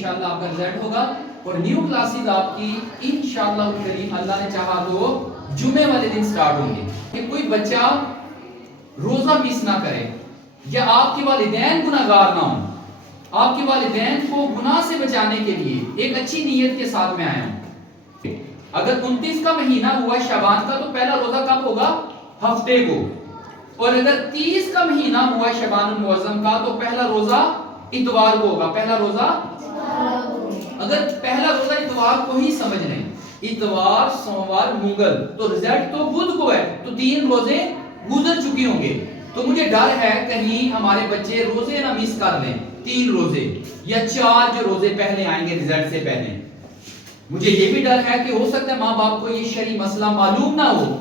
انشاءاللہ آپ کا رزلٹ ہوگا، اور نیو کلاسز آپ کی انشاءاللہ کریم اللہ نے چاہا تو جمعے والے دن سٹارٹ ہوں گے. کہ کوئی بچہ روزہ مس نہ کرے، یا آپ کے والدین گناہگار نہ ہوں. آپ کے والدین کو گناہ سے بچانے کے لیے ایک اچھی نیت کے ساتھ میں آیا ہوں. اگر 29 کا مہینہ ہوا شعبان کا تو پہلا روزہ کب ہوگا؟ ہفتے کو. اور اگر 30 کا مہینہ ہوا شعبان المعظم کا تو پہلا روزہ اتوار کو ہوگا. پہلا روزہ اگر پہلا روزہ اتوار کو ہی سمجھ لیں، اتوار سوموار منگل، تو رزلٹ تو بدھ کو ہے، تو 3 روزے گزر چکے ہوں گے. تو مجھے ڈر ہے کہیں ہمارے بچے روزے نہ مس کر لیں، 3 روزے یا 4 جو روزے پہلے آئیں گے رزلٹ سے پہلے. مجھے یہ بھی ڈر ہے کہ ہو سکتا ہے ماں باپ کو یہ شرعی مسئلہ معلوم نہ ہو.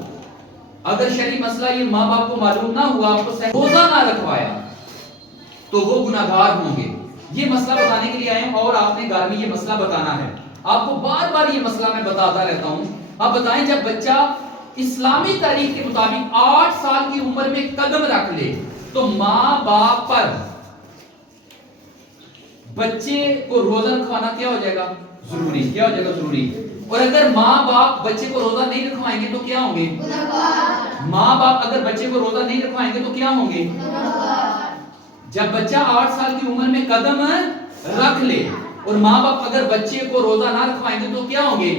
اگر شرعی مسئلہ یہ ماں باپ کو معلوم نہ ہوا، آپ کو روزہ نہ رکھوایا تو وہ گناہگار ہوں گے. یہ مسئلہ بتانے کے لیے آئے ہیں، اور آپ نے گھر میں یہ مسئلہ بتانا ہے. آپ کو بار بار یہ مسئلہ میں بتاتا رہتا ہوں. آپ بتائیں جب بچہ اسلامی تاریخ کے مطابق 8 سال کی عمر میں قدم رکھ لے تو ماں باپ پر بچے کو روزہ رکھوانا کیا ہو جائے گا؟ ضروری. کیا ہو جائے گا؟ ضروری. اور اگر ماں باپ بچے کو روزہ نہیں رکھوائیں گے تو کیا ہوں گے؟ ماں باپ اگر بچے کو روزہ نہیں رکھوائیں گے تو کیا ہوں گے؟ جب بچہ 8 سال کی عمر میں قدم رکھ لے اور ماں باپ اگر بچے کو روزہ نہ رکھوائیں گے تو کیا ہوں گے؟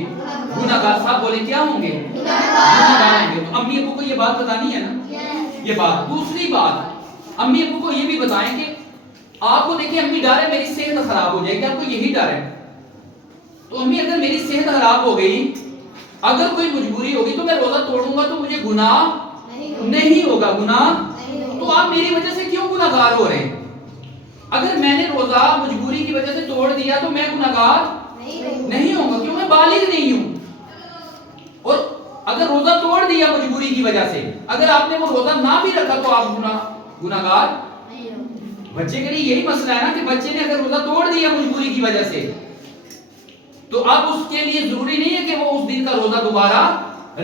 گناہگار. صاحب بولیں کیا ہوں گے؟ گناہگار ہوں گے. تو امی ابو کو یہ بات بتانی ہے نا. یہ بات. دوسری بات، امی ابو کو یہ بھی بتائیں کہ آپ کو دیکھیں امی ڈر ہے میری صحت خراب ہو جائے گی، آپ کو یہی ڈر ہے. تو امی اگر میری صحت خراب ہو گئی، اگر کوئی مجبوری ہوگی تو میں روزہ توڑوں گا تو مجھے گناہ نہیں ہوگا. گناہ تو آپ میری وجہ سے کیوں گناہگار ہو رہے ہیں؟ اگر میں نے روزہ مجبوری کی وجہ سے توڑ دیا تو میں گناہگار نہیں ہوں گا، کیوں؟ میں بالغ نہیں ہوں. اور اگر روزہ توڑ دیا مجبوری کی وجہ سے، اگر آپ نے وہ روزہ نہ بھی رکھا تو آپ گناہگار. بچے کے لیے یہی مسئلہ ہے نا کہ بچے نے اگر روزہ توڑ دیا مجبوری کی وجہ سے تو اب اس کے لیے ضروری نہیں ہے کہ وہ اس دن کا روزہ دوبارہ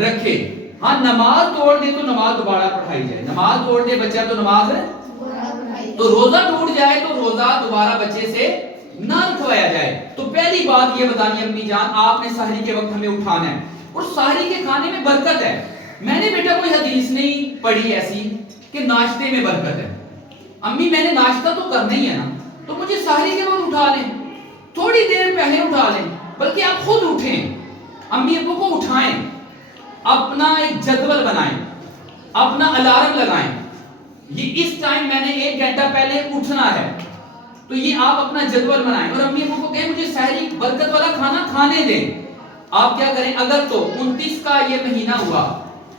رکھے. ہاں نماز توڑ دے تو نماز دوبارہ پڑھائی جائے. نماز توڑ دے بچہ تو نماز تو روزہ ٹوٹ جائے تو روزہ دوبارہ بچے سے نہ رکھوایا جائے. تو پہلی بات یہ بتانی امی جان، آپ نے سحری کے وقت ہمیں اٹھانا ہے، اور سحری کے کھانے میں برکت ہے. میں نے بیٹا کوئی حدیث نہیں پڑھی ایسی کہ ناشتے میں برکت ہے. امی میں نے ناشتہ تو کرنا ہی ہے نا، تو مجھے سحری کے وقت اٹھا لیں، تھوڑی دیر پہلے اٹھا لیں، بلکہ آپ خود اٹھیں. امی ابو کو اٹھائیں، اپنا ایک جدول بنائیں، اپنا الارم لگائیں. یہ اس ٹائم میں نے 1 گھنٹہ پہلے اٹھنا ہے، تو یہ آپ اپنا جدول بنائیں. اور امی ابو کو کہیں مجھے سحری برکت والا کھانا کھانے دیں. آپ کیا کریں، اگر تو 29 کا یہ مہینہ ہوا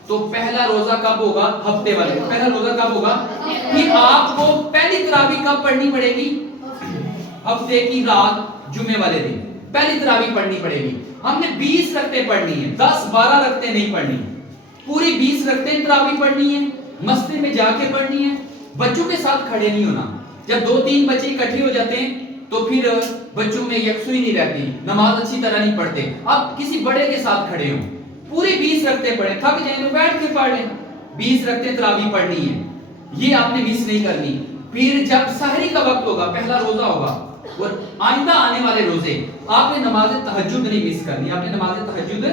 تو پہلا روزہ کب ہوگا؟ ہفتے والے. پہلا روزہ کب ہوگا؟ پھر آپ کو پہلی تراویح کب پڑھنی پڑے گی؟ ہفتے کی رات جمعے والے دن پہلی تراویح پڑھنی پڑے گی. ہم نے 20 رکعتیں پڑھنی ہیں، 10-12 رکعتیں نہیں پڑھنی، پوری 20 رکعتیں تراویح پڑھنی ہے. مسجد میں جا کے پڑھنی ہے. بچوں کے ساتھ کھڑے نہیں ہونا. جب 2-3 بچے اکٹھے ہو جاتے ہیں تو پھر بچوں میں یکسوئی نہیں رہتی، نماز اچھی طرح نہیں پڑھتے. آپ کسی بڑے کے ساتھ کھڑے ہوں، پوری 20 رکعتیں پڑھیں، تھک جائیں تو بیٹھ کے پڑھ لیں. 20 رکعتیں تراویح پڑھنی ہے، یہ آپ نے مس نہیں کرنی. پھر جب سحری کا وقت ہوگا، پہلا روزہ ہوگا، اور آئندہ آنے والے روزے آپ نے نماز تہجد نہیں مس کرنی. آپ نے نماز تہجد،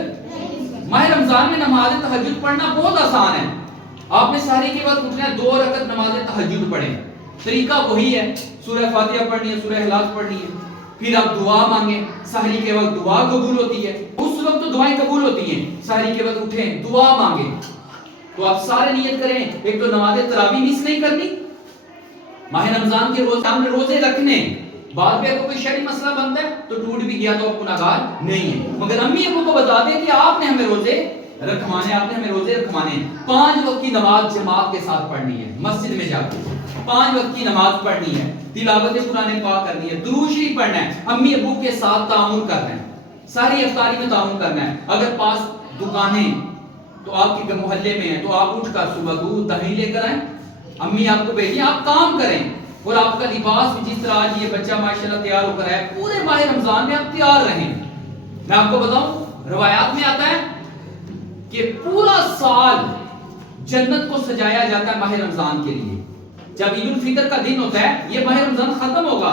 ماہ رمضان میں نماز تہجد پڑھنا بہت آسان ہے. آپ نے سحری کے وقت اٹھنا ہے، 2 رکعت نماز تہجد پڑھیں. طریقہ وہی ہے، سورہ فاتحہ پڑھنی ہے، سورہ اخلاص پڑھنی ہے. پھر آپ دعا مانگیں. سحری کے وقت دعا قبول ہوتی ہے، اس وقت تو دعائیں قبول ہوتی ہیں. سحری کے وقت اٹھیں، دعا مانگیں. تو آپ سارے نیت کریں، ایک تو نماز تراویح مس نہیں کرنی. ماہ رمضان کے روز ہم نے روزے رکھنے، بعد میں اگر کوئی شرعی مسئلہ بنتا ہے تو ٹوٹ بھی گیا تو آپ گناہگار نہیں ہے. مگر امی ابو کو بتا دیں کہ آپ نے ہمیں روزے رکھوانے، آپ نے ہمیں روزے رکھوانے. 5 وقت کی نماز جماعت کے ساتھ پڑھنی ہے، مسجد میں جا کے 5 وقت کی نماز پڑھنی ہے، تلاوت قرآن پاک کرنی ہے، درود شریف پڑھنا ہے، امی ابو کے ساتھ تعاون کرنا ہے، ساری افطاری میں تعاون کرنا ہے. اگر پاس دکانیں تو آپ کے محلے میں ہیں تو آپ اٹھ کر صبح دودھ دہی لے کر آئیں، امی آپ کو بھیجیں، آپ کام کریں. اور آپ کا لباس بھی جس طرح آج یہ بچہ ماشاءاللہ تیار ہو کر آئے، پورے ماہ رمضان میں آپ تیار رہیں. میں آپ کو بتاؤں روایات میں آتا ہے کہ پورا سال جنت کو سجایا جاتا ہے ماہ رمضان کے لیے. جب عید الفطر کا دن ہوتا ہے، یہ ماہ رمضان ختم ہوگا